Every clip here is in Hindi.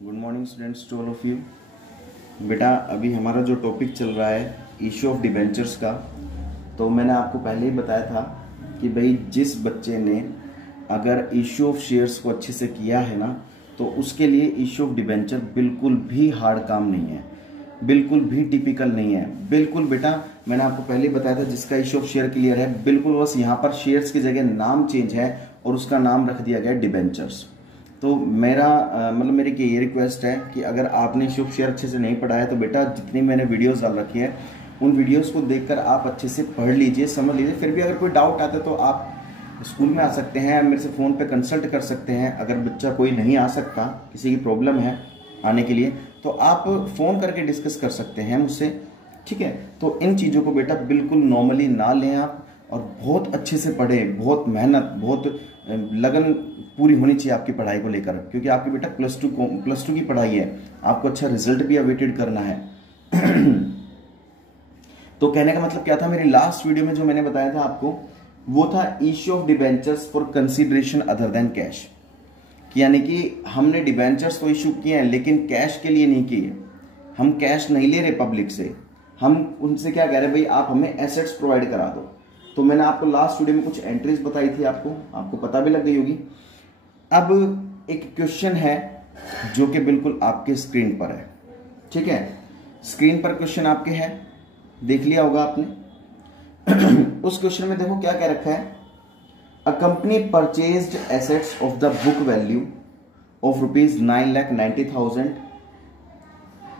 Good morning students to all of you. बेटा अभी हमारा जो टॉपिक चल रहा है इशू ऑफ डिबेंचर्स का, तो मैंने आपको पहले ही बताया था कि भाई जिस बच्चे ने अगर इशू ऑफ शेयर्स को अच्छे से किया है ना, तो उसके लिए इशू ऑफ डिबेंचर बिल्कुल भी हार्ड काम नहीं है, बिल्कुल भी टिपिकल नहीं है। बिल्कुल बेटा मैंने आपको पहले ही बताया था, जिसका इशू ऑफ शेयर क्लियर है, बिल्कुल बस यहाँ पर शेयर्स की जगह नाम चेंज है और उसका नाम रख दिया गया डिबेंचर्स। तो मेरा मेरी ये रिक्वेस्ट है कि अगर आपने इशू ऑफ शेयर अच्छे से नहीं पढ़ा है तो बेटा जितनी मैंने वीडियोस डाल रखी है उन वीडियोस को देखकर आप अच्छे से पढ़ लीजिए, समझ लीजिए। फिर भी अगर कोई डाउट आता है तो आप स्कूल में आ सकते हैं, मेरे से फ़ोन पे कंसल्ट कर सकते हैं। अगर बच्चा कोई नहीं आ सकता, किसी की प्रॉब्लम है आने के लिए, तो आप फ़ोन करके डिस्कस कर सकते हैं मुझसे, ठीक है। तो इन चीज़ों को बेटा बिल्कुल नॉर्मली ना लें आप, और बहुत अच्छे से पढ़ें, बहुत मेहनत, बहुत लगन पूरी होनी चाहिए आपकी पढ़ाई को लेकर, क्योंकि आपकी बेटा प्लस टू की पढ़ाई है, आपको अच्छा रिजल्ट भी अवेटेड करना है। तो कहने का मतलब क्या था, मेरी लास्ट वीडियो में जो मैंने बताया था आपको, वो था issue of debentures for consideration other than cash, यानी कि हमने डिबेंचर्स तो इशू किए हैं लेकिन कैश के लिए नहीं किए। हम कैश नहीं ले रहे पब्लिक से, हम उनसे क्या कह रहे हैं, भाई आप हमें एसेट्स प्रोवाइड करा दो। तो मैंने आपको लास्ट वीडियो में कुछ एंट्रीज बताई थी, आपको पता भी लग गई होगी। अब एक क्वेश्चन है जो कि बिल्कुल आपके स्क्रीन पर है, ठीक है। स्क्रीन पर क्वेश्चन आपके है, देख लिया होगा आपने। उस क्वेश्चन में देखो क्या कह रखा है, a company purchased assets of the book value of ₹9,90,000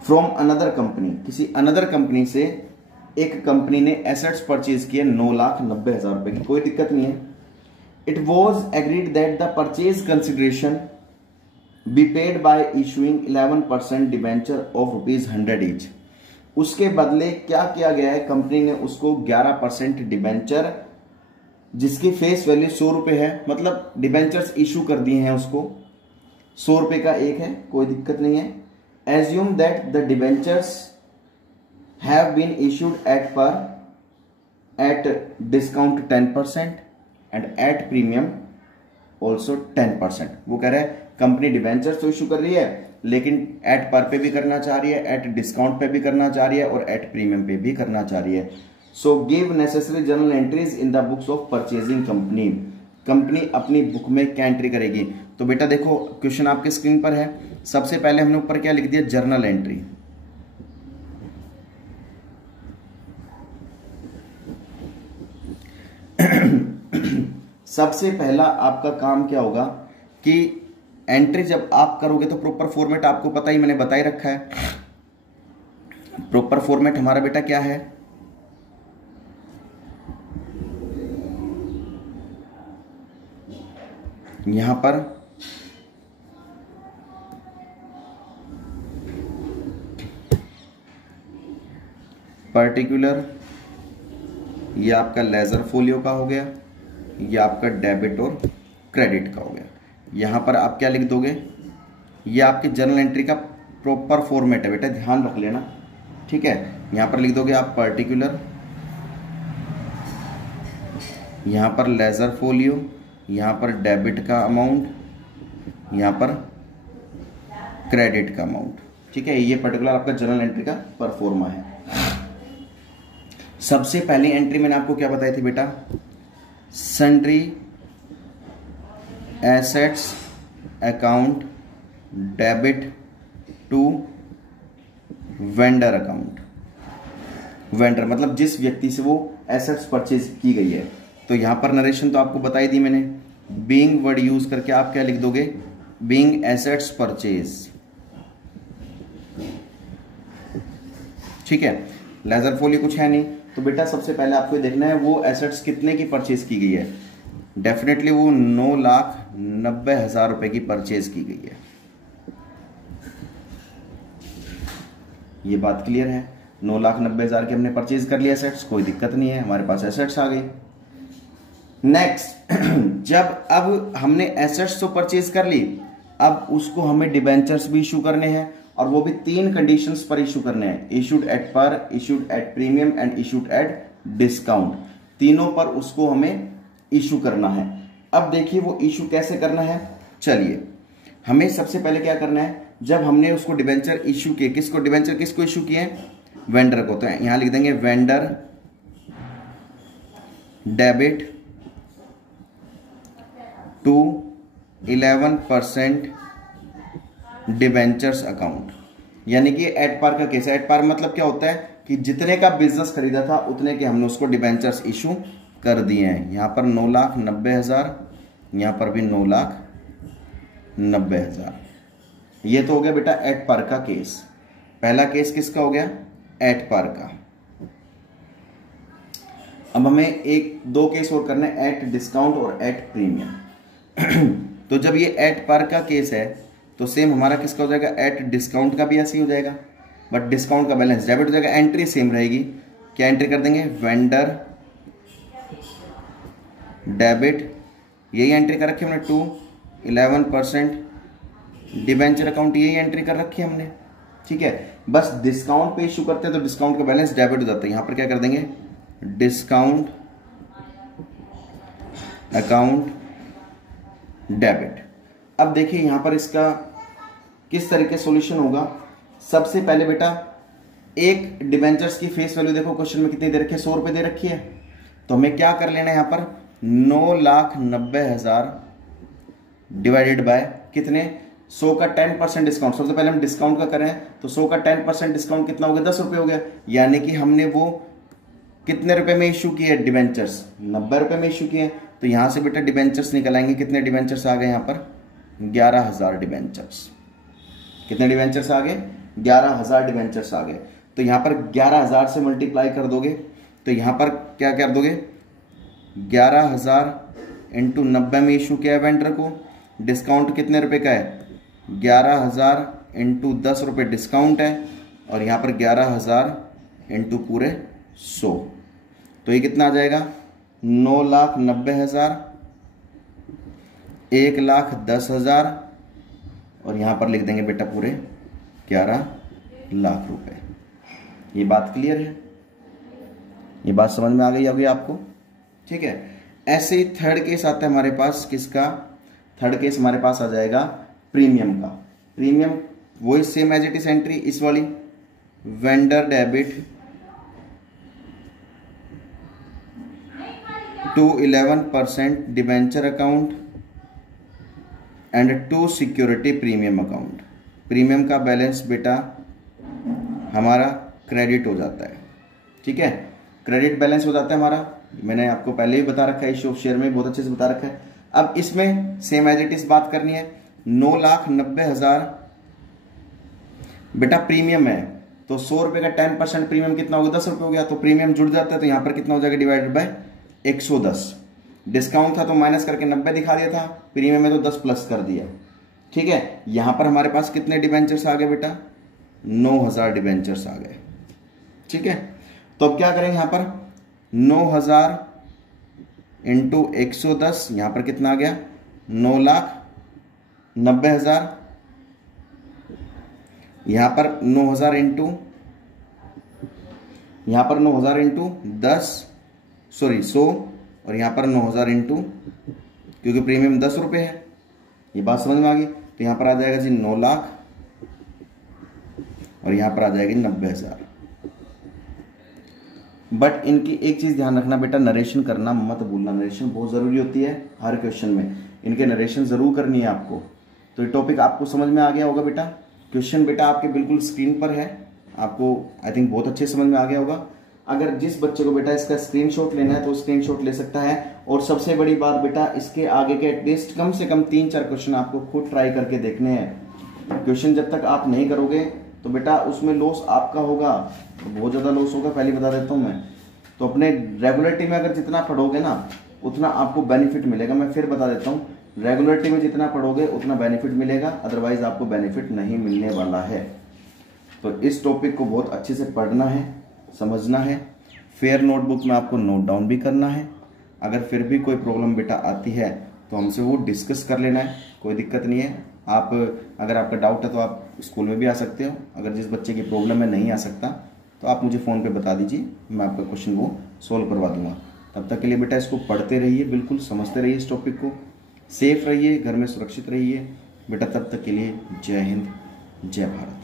from another company. किसी अनदर कंपनी से एक कंपनी ने एसेट्स परचेज किए 9,90,000 रुपए की, कोई दिक्कत नहीं है। It was agreed that the purchase consideration be paid by issuing 11% debenture of ₹100 each. उसके बदले क्या किया गया है, कंपनी ने उसको 11% डिबेंचर, जिसकी फेस वैल्यू 100 रुपए है, मतलब डिबेंचर्स इशू कर दिए हैं उसको, 100 रुपए का एक है, कोई दिक्कत नहीं है। Assume that the debentures have been issued at discount 10% and at premium also 10%। वो कह रहे हैं कंपनी डिबेंचर्स तो इशू कर रही है लेकिन एट पर पे भी करना चाह रही है, एट डिस्काउंट पे भी करना चाह रही है और एट प्रीमियम पे भी करना चाह रही है। So give necessary journal entries in the books of purchasing company. Company अपनी बुक में क्या एंट्री करेगी। तो बेटा देखो क्वेश्चन आपके स्क्रीन पर है। सबसे पहले हमने ऊपर क्या लिख दिया, जर्नल एंट्री। सबसे पहला आपका काम क्या होगा कि एंट्री जब आप करोगे तो प्रॉपर फॉर्मेट आपको पता ही, मैंने बता ही रखा है। प्रॉपर फॉर्मेट हमारा बेटा क्या है, यहां पर पर्टिकुलर, ये आपका लेजर फोलियो का हो गया, ये आपका डेबिट और क्रेडिट का हो गया। यहां पर आप क्या लिख दोगे, ये आपकी जर्नल एंट्री का प्रॉपर फॉर्मेट है बेटा, ध्यान रख लेना, ठीक है। यहां पर लिख दोगे आप पर्टिकुलर, यहां पर लेजर फोलियो, यहां पर डेबिट का अमाउंट, यहां पर क्रेडिट का अमाउंट, ठीक है। ये पर्टिकुलर आपका जर्नल एंट्री का परफॉर्मा है। सबसे पहली एंट्री मैंने आपको क्या बताई थी बेटा, sundry assets account debit to vendor account. Vendor मतलब जिस व्यक्ति से वो एसेट्स परचेज की गई है। तो यहां पर नरेशन तो आपको बताई दी मैंने, बीइंग वर्ड यूज करके आप क्या लिख दोगे, बीइंग एसेट्स परचेज, ठीक है। लेजर फोली कुछ है नहीं, तो बेटा सबसे पहले आपको देखना है वो एसेट्स कितने की परचेज की गई है। डेफिनेटली वो 9,90,000 रुपए की परचेज की गई है, ये बात क्लियर है। 9,90,000 के हमने परचेज कर लिया एसेट्स, कोई दिक्कत नहीं है, हमारे पास एसेट्स आ गई। नेक्स्ट, जब अब हमने एसेट्स तो परचेज कर ली, अब उसको हमें डिबेंचर्स भी इशू करने हैं, और वो भी 3 कंडीशंस पर इशू करने हैं, इशूड एट पर, issued at premium and issued at discount. तीनों पर उसको हमें इशू करना है। अब देखिए वो इशू कैसे करना है, चलिए हमें सबसे पहले क्या करना है, जब हमने उसको डिबेंचर इशू किए, किसको डिबेंचर किसको इशू किए, वेंडर को, तो यहां लिख देंगे vendor debit to 11% debentures account. यानी कि एट पार का केस है। एट पार मतलब क्या होता है कि जितने का बिजनेस खरीदा था उतने के हमने उसको डिबेंचर्स इशू कर दिए हैं। यहां पर 9,90,000, यहां पर भी 9,90,000। ये तो हो गया बेटा एट पार का केस। पहला केस किसका हो गया, एट पार का। अब हमें एक दो केस और करने, एट डिस्काउंट और एट प्रीमियम। तो जब ये एट पार का केस है तो सेम हमारा किसका हो जाएगा, एट डिस्काउंट का भी ऐसे ही हो जाएगा, बट डिस्काउंट का बैलेंस डेबिट हो जाएगा। एंट्री सेम रहेगी, क्या एंट्री कर देंगे, वेंडर डेबिट, यही एंट्री कर रखी हमने, टू 11% डिबेंचर अकाउंट, यही एंट्री कर रखी है हमने। ठीक है, बस डिस्काउंट पे इशू करते हैं तो डिस्काउंट का बैलेंस डेबिट हो जाता है। यहां पर क्या कर देंगे, डिस्काउंट अकाउंट डेबिट। अब देखिए यहां पर इसका किस तरीके सॉल्यूशन होगा। सबसे पहले बेटा एक डिबेंचर्स की फेस वैल्यू देखो क्वेश्चन में कितनी दे रखी है, 100 रुपए दे रखी है। तो हमें क्या कर लेना है, यहां पर 9,90,000 डिवाइडेड बाय कितने, 100 का 10% डिस्काउंट। सबसे पहले हम डिस्काउंट का करें तो 100 का 10% डिस्काउंट कितना हो गया, 10 रुपए हो गया। यानी कि हमने वो कितने रुपए में इशू किए डिबेंचर्स, 90 रुपए में इशू किए। तो यहां से बेटा डिबेंचर्स निकल आएंगे, कितने डिबेंचर्स आ गए यहां पर, 11,000 डिबेंचर्स। कितने डिबेंचर्स आ गए, 11,000 डिबेंचर्स आ गए। तो यहां पर 11,000 से मल्टीप्लाई कर दोगे तो यहां पर क्या कर दोगे, 11,000 इंटू 90 में इशू किया है वेंडर को। डिस्काउंट कितने रुपए का है, 11,000 इंटू 10 रुपए डिस्काउंट है, और यहां पर 11,000 इंटू पूरे 100। तो ये कितना आ जाएगा, 9,90,000, 1,10,000, और यहां पर लिख देंगे बेटा पूरे 11 लाख रुपए। ये बात क्लियर है, ये बात समझ में आ गई होगी आपको। ठीक है, ऐसे ही थर्ड केस आता है हमारे पास, किसका, थर्ड केस हमारे पास आ जाएगा प्रीमियम का। प्रीमियम वही same as it is entry इस वाली, vendor debit to 11% debenture account and to security premium account. Premium का बैलेंस बेटा हमारा क्रेडिट हो जाता है। ठीक है, क्रेडिट बैलेंस हो जाता है हमारा, मैंने आपको पहले ही बता रखा है, इशू ऑफ शेयर में बहुत अच्छे से बता रखा है। अब इसमें सेम एज इट इज बात करनी है, 9,90,000 बेटा प्रीमियम है, तो 100 रुपए का 10% प्रीमियम कितना होगा, 10 रुपए हो गया। तो प्रीमियम जुड़ जाता है, तो यहां पर कितना हो जाएगा, डिवाइडेड बाय 110। डिस्काउंट था तो माइनस करके 90 दिखा दिया था, प्रीमियम में तो 10 प्लस कर दिया। ठीक है, यहां पर हमारे पास कितने डिबेंचर्स आ गए बेटा, 9,000 डिबेंचर्स आ गए। ठीक है, तो अब क्या करेंगे, यहां पर 9,000 इंटू 110, यहां पर कितना आ गया, 9,90,000, यहां पर 9,000 इंटू, यहां पर 9,000 इंटू 10 सॉरी 100, और यहां पर 9,000 इंटू, क्योंकि प्रीमियम 10 रुपए है, ये बात समझ में आ गई। तो यहां पर आ जाएगा जी 9 लाख, और यहां पर आ जाएगी 90,000। बट इनकी एक चीज ध्यान रखना बेटा, नरेशन करना मत भूलना, नरेशन बहुत जरूरी होती है हर क्वेश्चन में, इनके नरेशन जरूर करनी है आपको। तो ये टॉपिक आपको समझ में आ गया होगा बेटा। क्वेश्चन बेटा आपके बिल्कुल स्क्रीन पर है, आपको आई थिंक बहुत अच्छे समझ में आ गया होगा। अगर जिस बच्चे को बेटा इसका स्क्रीनशॉट लेना है तो स्क्रीनशॉट ले सकता है। और सबसे बड़ी बात बेटा, इसके आगे के एटलीस्ट कम से कम 3-4 क्वेश्चन आपको खुद ट्राई करके देखने हैं। क्वेश्चन जब तक आप नहीं करोगे तो बेटा उसमें लॉस आपका होगा, तो बहुत ज्यादा लॉस होगा, पहले बता देता हूं मैं। तो अपने रेगुलरिटी में अगर जितना पढ़ोगे ना उतना आपको बेनिफिट मिलेगा। मैं फिर बता देता हूँ, रेगुलरिटी में जितना पढ़ोगे उतना बेनिफिट मिलेगा, अदरवाइज आपको बेनिफिट नहीं मिलने वाला है। तो इस टॉपिक को बहुत अच्छे से पढ़ना है, समझना है, फेयर नोटबुक में आपको नोट डाउन भी करना है। अगर फिर भी कोई प्रॉब्लम बेटा आती है तो हमसे वो डिस्कस कर लेना है, कोई दिक्कत नहीं है। आप अगर आपका डाउट है तो आप स्कूल में भी आ सकते हो। अगर जिस बच्चे की प्रॉब्लम है नहीं आ सकता तो आप मुझे फ़ोन पे बता दीजिए, मैं आपका क्वेश्चन वो सोल्व करवा दूंगा। तब तक के लिए बेटा इसको पढ़ते रहिए, बिल्कुल समझते रहिए इस टॉपिक को, सेफ रहिए, घर में सुरक्षित रहिए बेटा। तब तक के लिए जय हिंद, जय भारत।